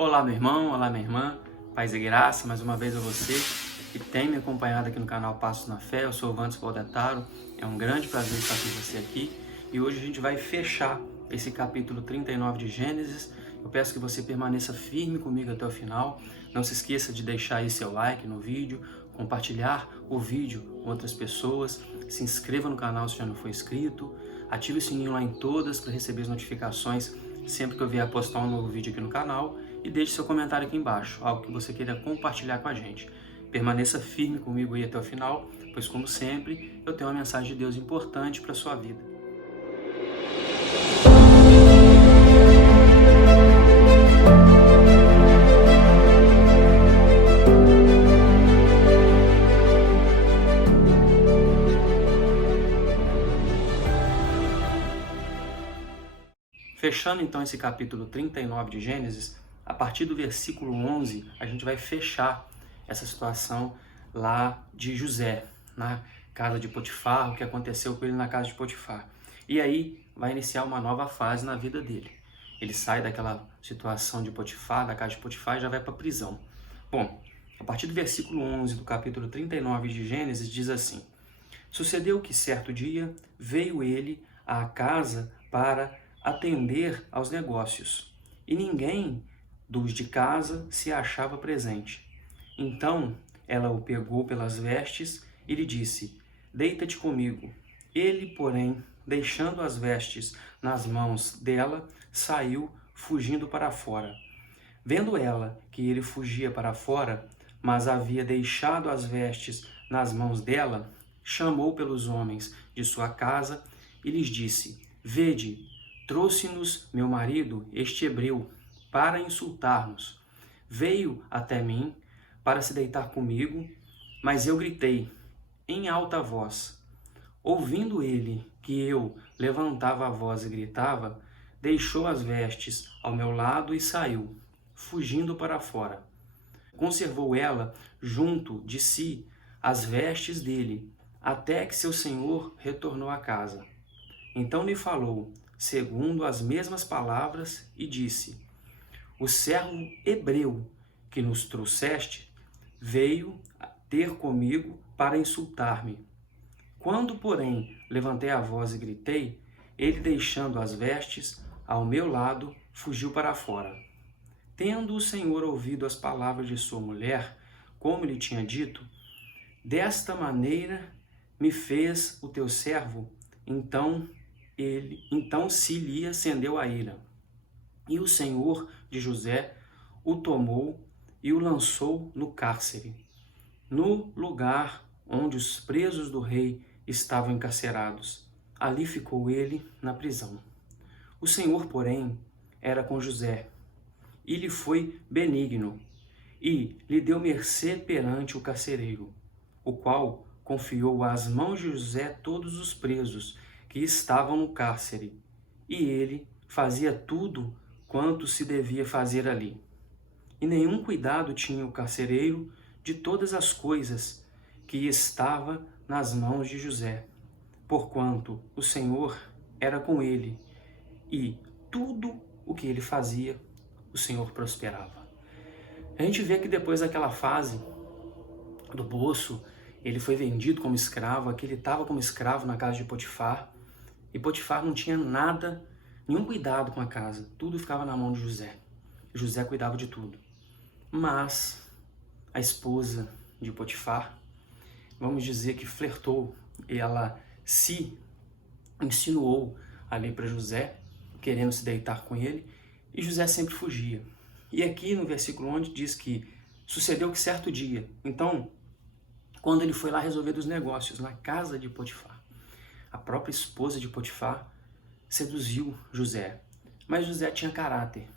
Olá, meu irmão, olá, minha irmã, paz e graça, mais uma vez a você que tem me acompanhado aqui no canal Passos na Fé. Eu sou o Vandes Baldetaro, é um grande prazer estar com você aqui e hoje a gente vai fechar esse capítulo 39 de Gênesis. Eu peço que você permaneça firme comigo até o final, não se esqueça de deixar aí seu like no vídeo, compartilhar o vídeo com outras pessoas, se inscreva no canal se já não for inscrito, ative o sininho lá em todas para receber as notificações sempre que eu vier postar um novo vídeo aqui no canal e deixe seu comentário aqui embaixo, algo que você queira compartilhar com a gente. Permaneça firme comigo aí até o final, pois como sempre, eu tenho uma mensagem de Deus importante para a sua vida. Fechando então esse capítulo 39 de Gênesis, a partir do versículo 11, a gente vai fechar essa situação lá de José, na casa de Potifar, o que aconteceu com ele na casa de Potifar. E aí vai iniciar uma nova fase na vida dele. Ele sai daquela situação de Potifar, da casa de Potifar, e já vai para a prisão. Bom, a partir do versículo 11 do capítulo 39 de Gênesis diz assim: Sucedeu que certo dia veio ele à casa para atender aos negócios, e ninguém dos de casa se achava presente. Então ela o pegou pelas vestes e lhe disse: Deita-te comigo. Ele, porém, deixando as vestes nas mãos dela, saiu fugindo para fora. Vendo ela que ele fugia para fora, mas havia deixado as vestes nas mãos dela, chamou pelos homens de sua casa e lhes disse: Vede, trouxe-nos meu marido, este hebreu, para insultar-nos. Veio até mim para se deitar comigo, mas eu gritei em alta voz. Ouvindo ele que eu levantava a voz e gritava, deixou as vestes ao meu lado e saiu, fugindo para fora. Conservou ela junto de si as vestes dele, até que seu senhor retornou à casa. Então lhe falou, segundo as mesmas palavras, e disse: O servo hebreu que nos trouxeste veio ter comigo para insultar-me. Quando, porém, levantei a voz e gritei, ele, deixando as vestes ao meu lado, fugiu para fora. Tendo o Senhor ouvido as palavras de sua mulher, como lhe tinha dito, desta maneira me fez o teu servo. Então se lhe acendeu a ira. E o Senhor de José o tomou e o lançou no cárcere, no lugar onde os presos do rei estavam encarcerados. Ali ficou ele na prisão. O Senhor, porém, era com José, e lhe foi benigno, e lhe deu mercê perante o carcereiro, o qual confiou às mãos de José todos os presos que estavam no cárcere, e ele fazia tudo quanto se devia fazer ali. E nenhum cuidado tinha o carcereiro de todas as coisas que estava nas mãos de José, porquanto o Senhor era com ele, e tudo o que ele fazia, o Senhor prosperava. A gente vê que depois daquela fase do poço, ele foi vendido como escravo, aqui ele estava como escravo na casa de Potifar, e Potifar não tinha nada, nenhum cuidado com a casa, tudo ficava na mão de José. José cuidava de tudo. Mas a esposa de Potifar, vamos dizer que flertou, ela se insinuou ali para José, querendo se deitar com ele, e José sempre fugia. E aqui no versículo 11 diz que sucedeu que certo dia, então, quando ele foi lá resolver os negócios na casa de Potifar, a própria esposa de Potifar seduziu José, mas José tinha caráter,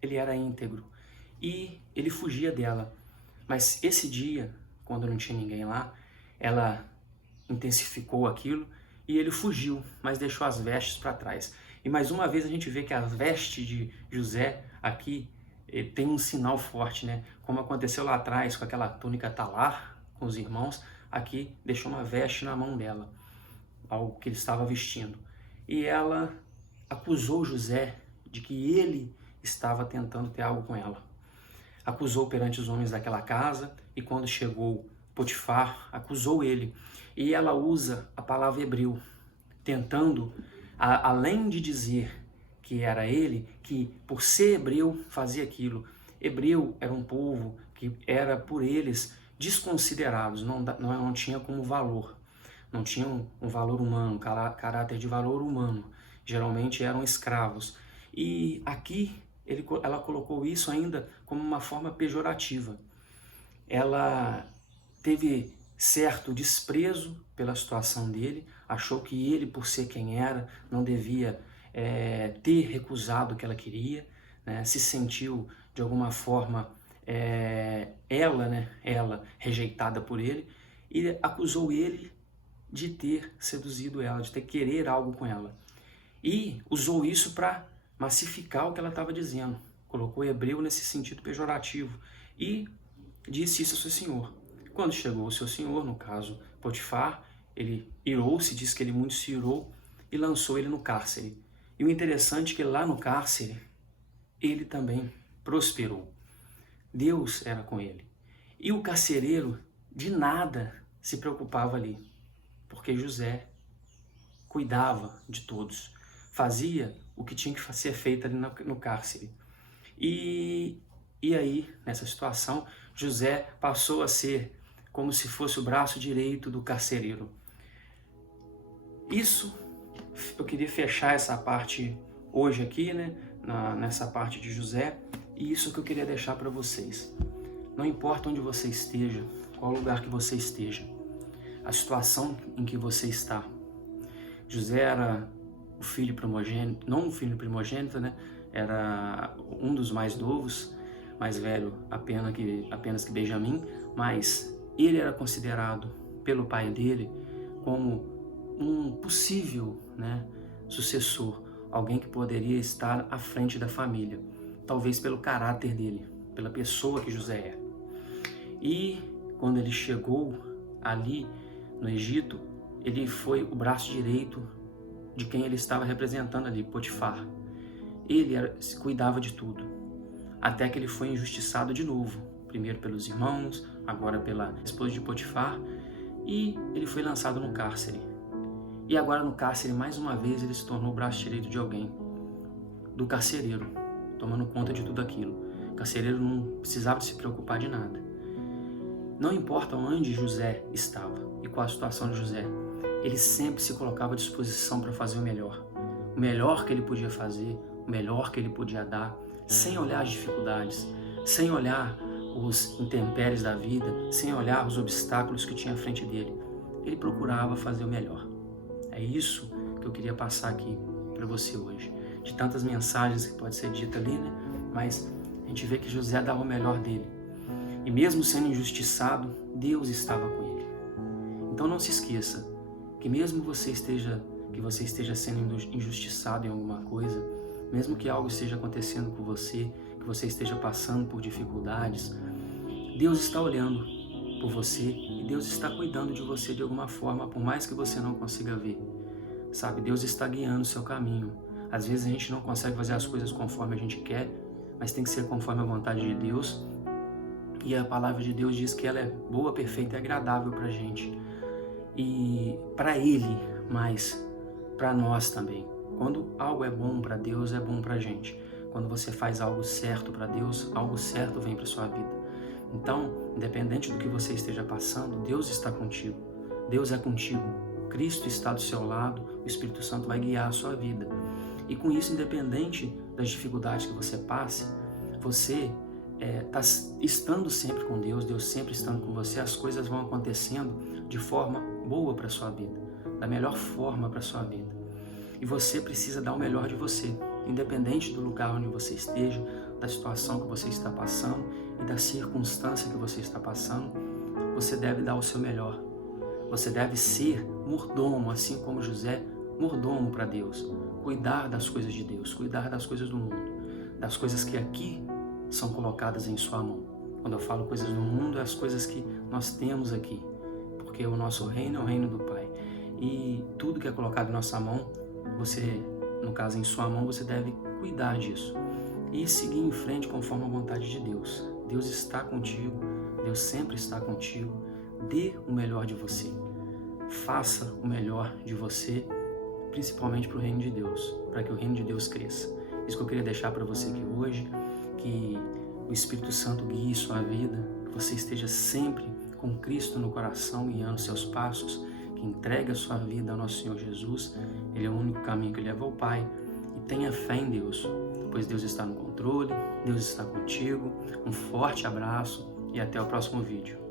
ele era íntegro e ele fugia dela. Mas esse dia, quando não tinha ninguém lá, ela intensificou aquilo e ele fugiu, mas deixou as vestes para trás. E mais uma vez a gente vê que as vestes de José aqui tem um sinal forte, né? Como aconteceu lá atrás com aquela túnica talar com os irmãos, aqui deixou uma veste na mão dela, algo que ele estava vestindo. E ela acusou José de que ele estava tentando ter algo com ela. acusou perante os homens daquela casa, e quando chegou Potifar, acusou ele. E ela usa a palavra hebreu, tentando, além de dizer que era ele, que por ser hebreu fazia aquilo. Hebreu era um povo que era por eles desconsiderados, não tinha como valor, não tinha um valor humano, caráter de valor humano, geralmente eram escravos. E aqui ela colocou isso ainda como uma forma pejorativa. Ela teve certo desprezo pela situação dele, achou que ele, por ser quem era, não devia ter recusado o que ela queria, né? Se sentiu de alguma forma ela rejeitada por ele, e acusou ele de ter seduzido ela, de ter querer algo com ela. E usou isso para massificar o que ela estava dizendo. Colocou hebreu nesse sentido pejorativo e disse isso ao seu senhor. Quando chegou o seu senhor, no caso Potifar, ele irou-se, diz que ele muito se irou e lançou ele no cárcere. E o interessante é que lá no cárcere, ele também prosperou. Deus era com ele. E o carcereiro de nada se preocupava ali, porque José cuidava de todos, fazia o que tinha que ser feito ali no cárcere. E aí, nessa situação, José passou a ser como se fosse o braço direito do carcereiro. Isso, eu queria fechar essa parte hoje aqui, né, nessa parte de José, e isso que eu queria deixar para vocês. Não importa onde você esteja, qual lugar que você esteja, a situação em que você está. José era o filho primogênito, não o filho primogênito, né? Era um dos mais novos, mais velho apenas que Benjamim, mas ele era considerado pelo pai dele como um possível, né, sucessor, alguém que poderia estar à frente da família, talvez pelo caráter dele, pela pessoa que José é. E quando ele chegou ali no Egito, ele foi o braço direito de quem ele estava representando ali, Potifar. Ele cuidava de tudo, até que ele foi injustiçado de novo, primeiro pelos irmãos, agora pela esposa de Potifar, e ele foi lançado no cárcere. E agora no cárcere, mais uma vez, ele se tornou o braço direito de alguém, do carcereiro, tomando conta de tudo aquilo. O carcereiro não precisava se preocupar de nada. Não importa onde José estava e qual a situação de José, ele sempre se colocava à disposição para fazer o melhor que ele podia fazer, o melhor que ele podia dar, sem olhar as dificuldades, sem olhar os intempéries da vida, sem olhar os obstáculos que tinha à frente dele. Ele procurava fazer o melhor. É isso que eu queria passar aqui para você hoje. De tantas mensagens que pode ser dita ali, né? Mas a gente vê que José dava o melhor dele. E mesmo sendo injustiçado, Deus estava com ele. Então não se esqueça que mesmo que você esteja sendo injustiçado em alguma coisa, mesmo que algo esteja acontecendo com você, que você esteja passando por dificuldades, Deus está olhando por você e Deus está cuidando de você de alguma forma, por mais que você não consiga ver. Sabe, Deus está guiando o seu caminho. Às vezes a gente não consegue fazer as coisas conforme a gente quer, mas tem que ser conforme a vontade de Deus. E a palavra de Deus diz que ela é boa, perfeita e agradável para a gente. E para Ele, mas para nós também. Quando algo é bom para Deus, é bom para a gente. Quando você faz algo certo para Deus, algo certo vem para sua vida. Então, independente do que você esteja passando, Deus está contigo. Deus é contigo. Cristo está do seu lado, o Espírito Santo vai guiar a sua vida. E com isso, independente das dificuldades que você passe, você está estando sempre com Deus, Deus sempre estando com você, as coisas vão acontecendo de forma boa para a sua vida, da melhor forma para a sua vida. E você precisa dar o melhor de você, independente do lugar onde você esteja, da situação que você está passando e da circunstância que você está passando, você deve dar o seu melhor. Você deve ser mordomo, assim como José, mordomo para Deus. Cuidar das coisas de Deus, cuidar das coisas do mundo, das coisas que aqui são colocadas em sua mão. Quando eu falo coisas do mundo, é as coisas que nós temos aqui, porque o nosso reino é o reino do Pai. E tudo que é colocado em nossa mão, você, no caso em sua mão, você deve cuidar disso e seguir em frente conforme a vontade de Deus. Deus está contigo, Deus sempre está contigo. Dê o melhor de você. Faça o melhor de você, principalmente para o reino de Deus, para que o reino de Deus cresça. Isso que eu queria deixar para você aqui hoje, que o Espírito Santo guie sua vida, que você esteja sempre com Cristo no coração, guiando seus passos, que entregue a sua vida ao nosso Senhor Jesus. Ele é o único caminho que leva ao Pai. E tenha fé em Deus, pois Deus está no controle, Deus está contigo. Um forte abraço e até o próximo vídeo.